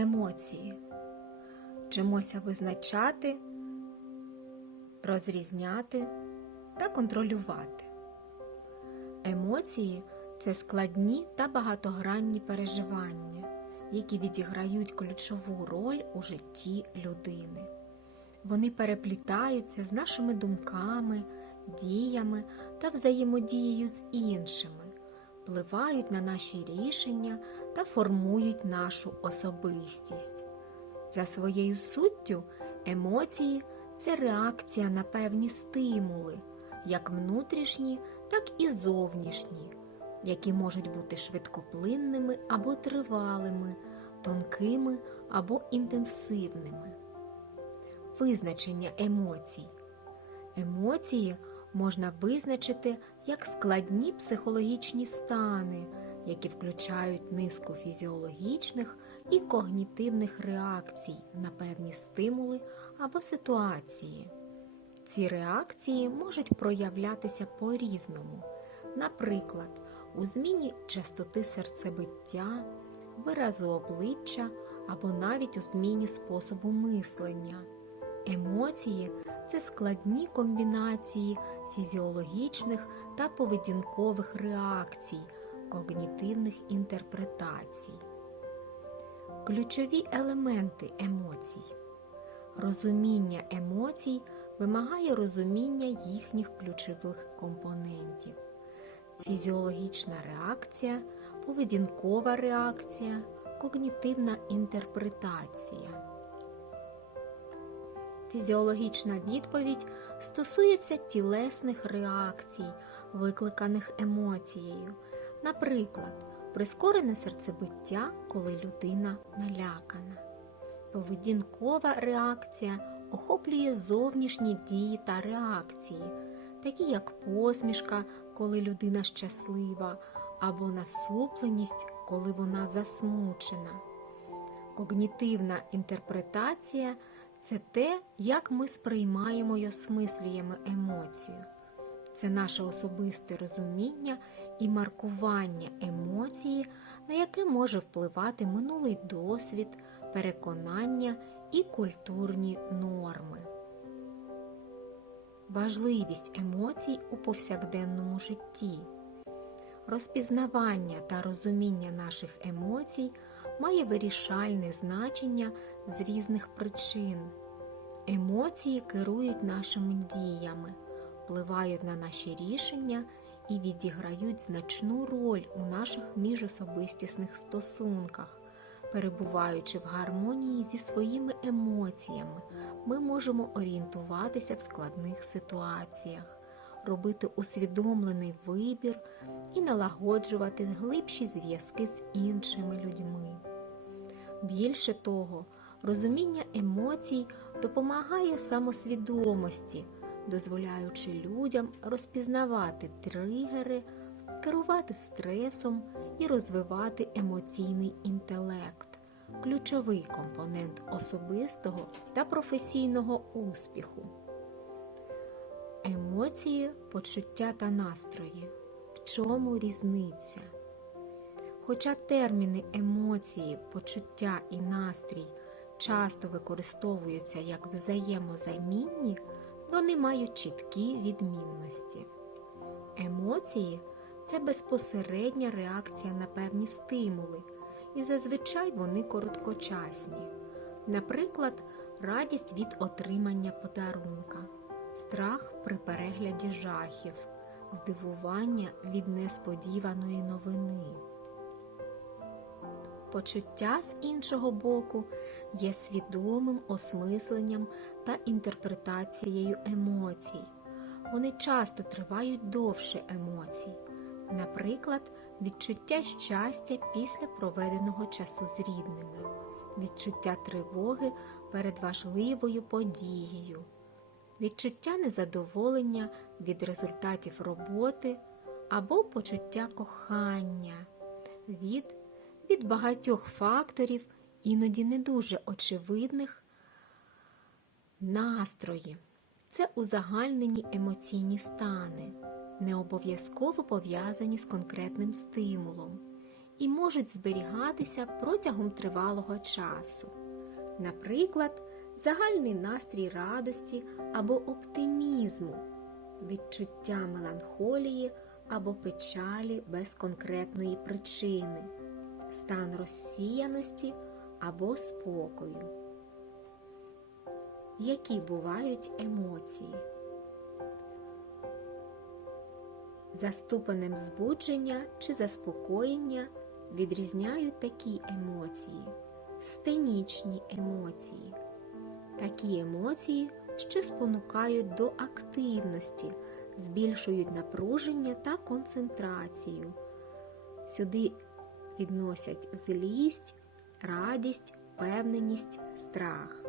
Емоції. Вчимося визначати, розрізняти та контролювати. Емоції це складні та багатогранні переживання, які відіграють ключову роль у житті людини. Вони переплітаються з нашими думками, діями та взаємодією з іншими, впливають на наші рішення та формують нашу особистість. За своєю суттю, емоції це реакція на певні стимули, як внутрішні, так і зовнішні, які можуть бути швидкоплинними або тривалими, тонкими або інтенсивними. Визначення емоцій. Емоції можна визначити як складні психологічні стани, які включають низку фізіологічних і когнітивних реакцій на певні стимули або ситуації. Ці реакції можуть проявлятися по-різному, наприклад, у зміні частоти серцебиття, виразу обличчя або навіть у зміні способу мислення. Емоції це складні комбінації фізіологічних та поведінкових реакцій, когнітивних інтерпретацій. Ключові елементи емоцій. Розуміння емоцій вимагає розуміння їхніх ключових компонентів. Фізіологічна реакція, поведінкова реакція, когнітивна інтерпретація. Фізіологічна відповідь стосується тілесних реакцій, викликаних емоцією, наприклад, прискорене серцебиття, коли людина налякана. Поведінкова реакція охоплює зовнішні дії та реакції, такі як посмішка, коли людина щаслива, або насупленість, коли вона засмучена. Когнітивна інтерпретація це те, як ми сприймаємо й осмислюємо емоцію. Це наше особисте розуміння і маркування емоції, на яке може впливати минулий досвід, переконання і культурні норми. Важливість емоцій у повсякденному житті. Розпізнавання та розуміння наших емоцій має вирішальне значення з різних причин. Емоції керують нашими діями, впливають на наші рішення і відіграють значну роль у наших міжособистісних стосунках. Перебуваючи в гармонії зі своїми емоціями, ми можемо орієнтуватися в складних ситуаціях, робити усвідомлений вибір і налагоджувати глибші зв'язки з іншими людьми. Більше того, розуміння емоцій допомагає самосвідомості, дозволяючи людям розпізнавати тригери, керувати стресом і розвивати емоційний інтелект, ключовий компонент особистого та професійного успіху. Емоції, почуття та настрої. В чому різниця? Хоча терміни емоції, почуття і настрій часто використовуються як взаємозамінні, вони мають чіткі відмінності. Емоції це безпосередня реакція на певні стимули, і зазвичай вони короткочасні. Наприклад, радість від отримання подарунка, страх при перегляді жахів, здивування від несподіваної новини. Почуття з іншого боку є свідомим осмисленням та інтерпретацією емоцій. Вони часто тривають довше емоцій, наприклад, відчуття щастя після проведеного часу з рідними, відчуття тривоги перед важливою подією, відчуття незадоволення від результатів роботи або почуття кохання від від багатьох факторів, іноді не дуже очевидних настрої. Це узагальнені емоційні стани, не обов'язково пов'язані з конкретним стимулом. і можуть зберігатися протягом тривалого часу. Наприклад, загальний настрій радості або оптимізму, відчуття меланхолії або печалі без конкретної причини, стан розсіяності або спокою. Які бувають емоції? За ступенем збудження чи заспокоєння відрізняють такі емоції, стенічні емоції, такі емоції, що спонукають до активності, збільшують напруження та концентрацію. Сюди відносять злість, радість, впевненість, страх.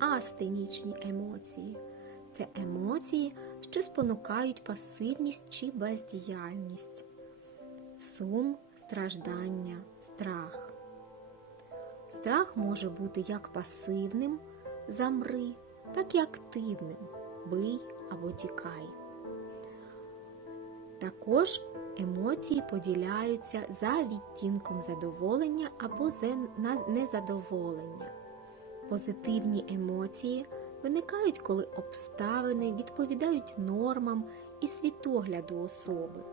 Астенічні емоції це емоції, що спонукають пасивність чи бездіяльність, сум, страждання, страх. Страх може бути як пасивним замри, так і активним бий або тікай. Також емоції поділяються за відтінком задоволення або незадоволення. Позитивні емоції виникають, коли обставини відповідають нормам і світогляду особи.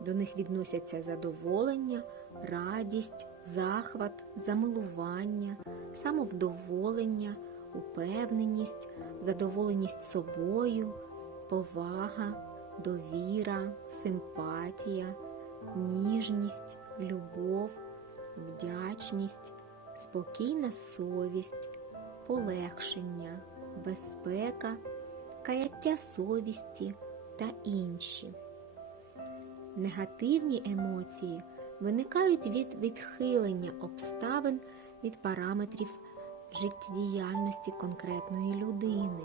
До них відносяться задоволення, радість, захват, замилування, самовдоволення, упевненість, задоволеність собою, повага, довіра, симпатія, ніжність, любов, вдячність, спокійна совість, полегшення, безпека, каяття совісті та інші. Негативні емоції виникають від відхилення обставин від параметрів життєдіяльності конкретної людини.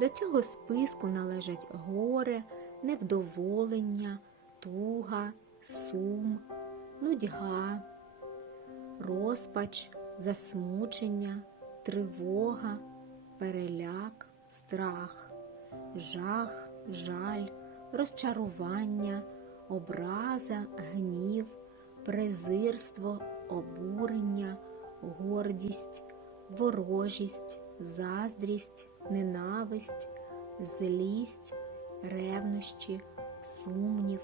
До цього списку належать горе, невдоволення, туга, сум, нудьга, розпач, засмучення, тривога, переляк, страх, жах, жаль, розчарування, образа, гнів, презирство, обурення, гордість, ворожість, заздрість, ненависть, злість, ревнощі, сумнів,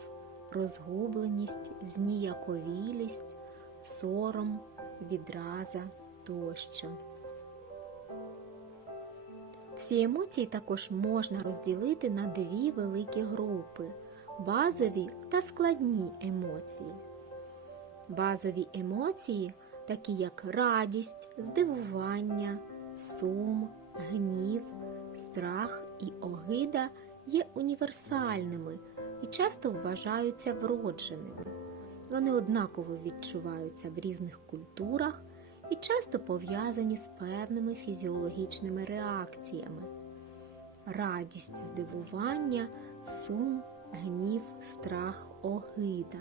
розгубленість, зніяковілість, сором, відраза тощо. Всі емоції також можна розділити на дві великі групи базові та складні емоції. Базові емоції, такі як радість, здивування, сум, гнів, страх і огида, є універсальними і часто вважаються вродженими. Вони однаково відчуваються в різних культурах і часто пов'язані з певними фізіологічними реакціями. Радість, здивування, сум, гнів, страх, огида.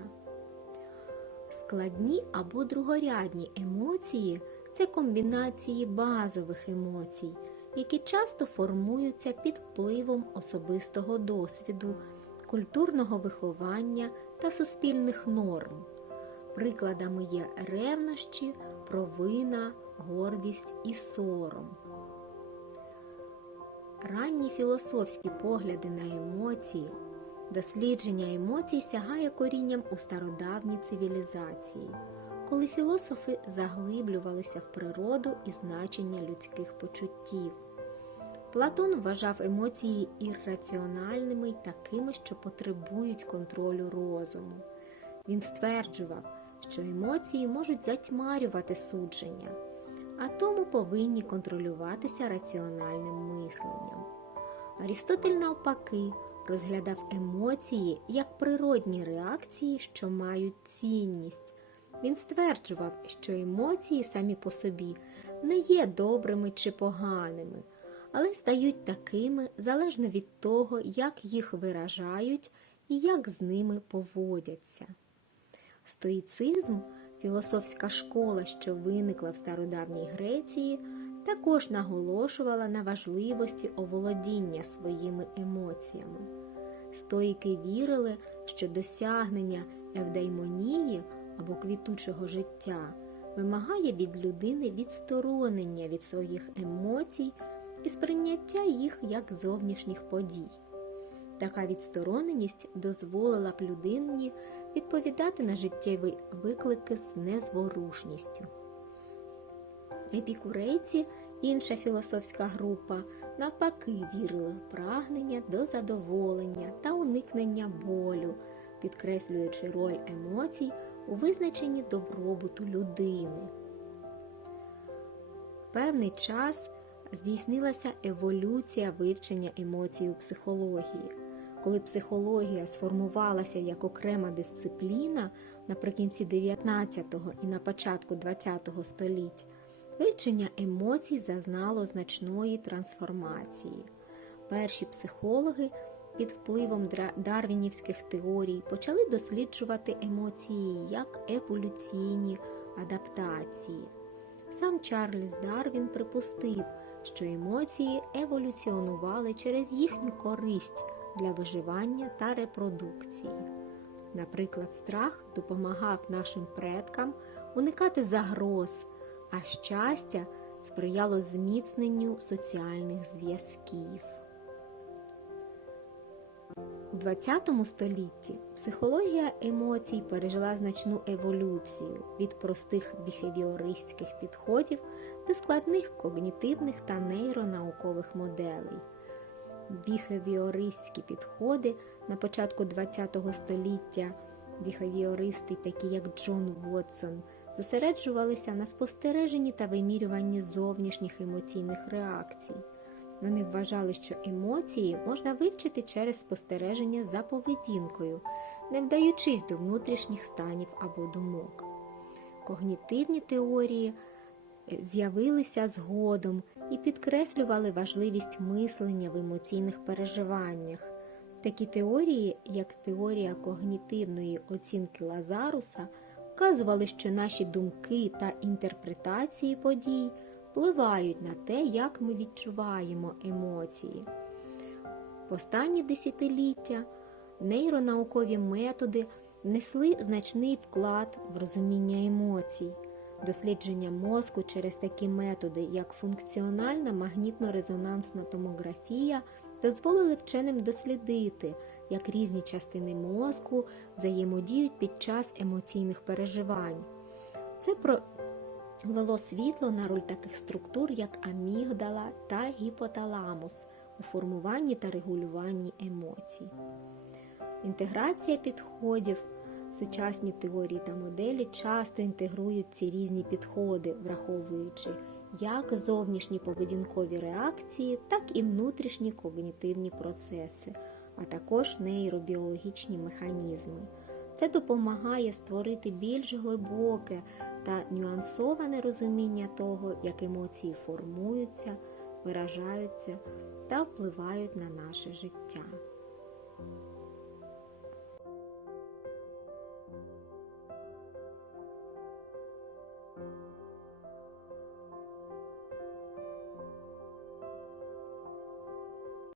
Складні або другорядні емоції це комбінації базових емоцій, які часто формуються під впливом особистого досвіду, культурного виховання та суспільних норм. Прикладами є ревнощі, провина, гордість і сором. Ранні філософські погляди на емоції, дослідження емоцій сягає корінням у стародавній цивілізації, коли філософи заглиблювалися в природу і значення людських почуттів. Платон вважав емоції ірраціональними й такими, що потребують контролю розуму. Він стверджував, що емоції можуть затьмарювати судження, а тому повинні контролюватися раціональним мисленням. Арістотель, навпаки, розглядав емоції як природні реакції, що мають цінність. Він стверджував, що емоції самі по собі не є добрими чи поганими, але стають такими залежно від того, як їх виражають і як з ними поводяться. Стоїцизм, філософська школа, що виникла в стародавній Греції, також наголошувала на важливості оволодіння своїми емоціями. Стоїки вірили, що досягнення евдаймонії або квітучого життя вимагає від людини відсторонення від своїх емоцій і сприйняття їх як зовнішніх подій. Така відстороненість дозволила б людині відповідати на життєві виклики з незворушністю. Епікурейці, інша філософська група, навпаки вірили в прагнення до задоволення та уникнення болю, підкреслюючи роль емоцій у визначенні добробуту людини. Певний час здійснилася еволюція вивчення емоцій у психології. Коли психологія сформувалася як окрема дисципліна наприкінці 19-го і на початку 20-го століть, вивчення емоцій зазнало значної трансформації. Перші психологи під впливом дарвінівських теорій почали досліджувати емоції як еволюційні адаптації. Сам Чарльз Дарвін припустив, що емоції еволюціонували через їхню користь для виживання та репродукції. Наприклад, страх допомагав нашим предкам уникати загроз, а щастя сприяло зміцненню соціальних зв'язків. У ХХ столітті психологія емоцій пережила значну еволюцію від простих біхевіористських підходів до складних когнітивних та нейронаукових моделей. Біхевіористські підходи на початку ХХ століття біхевіористи, такі як Джон Вотсон, зосереджувалися на спостереженні та вимірюванні зовнішніх емоційних реакцій. Вони вважали, що емоції можна вивчити через спостереження за поведінкою, не вдаючись до внутрішніх станів або думок. Когнітивні теорії з'явилися згодом і підкреслювали важливість мислення в емоційних переживаннях. Такі теорії, як теорія когнітивної оцінки Лазаруса, вказували, що наші думки та інтерпретації подій впливають на те, як ми відчуваємо емоції. В останні десятиліття нейронаукові методи внесли значний вклад в розуміння емоцій. Дослідження мозку через такі методи, як функціональна магнітно-резонансна томографія, дозволили вченим дослідити, як різні частини мозку взаємодіють під час емоційних переживань. Це пролило світло на роль таких структур, як амігдала та гіпоталамус у формуванні та регулюванні емоцій. Інтеграція підходів. Сучасні теорії та моделі часто інтегрують ці різні підходи, враховуючи як зовнішні поведінкові реакції, так і внутрішні когнітивні процеси, а також нейробіологічні механізми. Це допомагає створити більш глибоке та нюансоване розуміння того, як емоції формуються, виражаються та впливають на наше життя.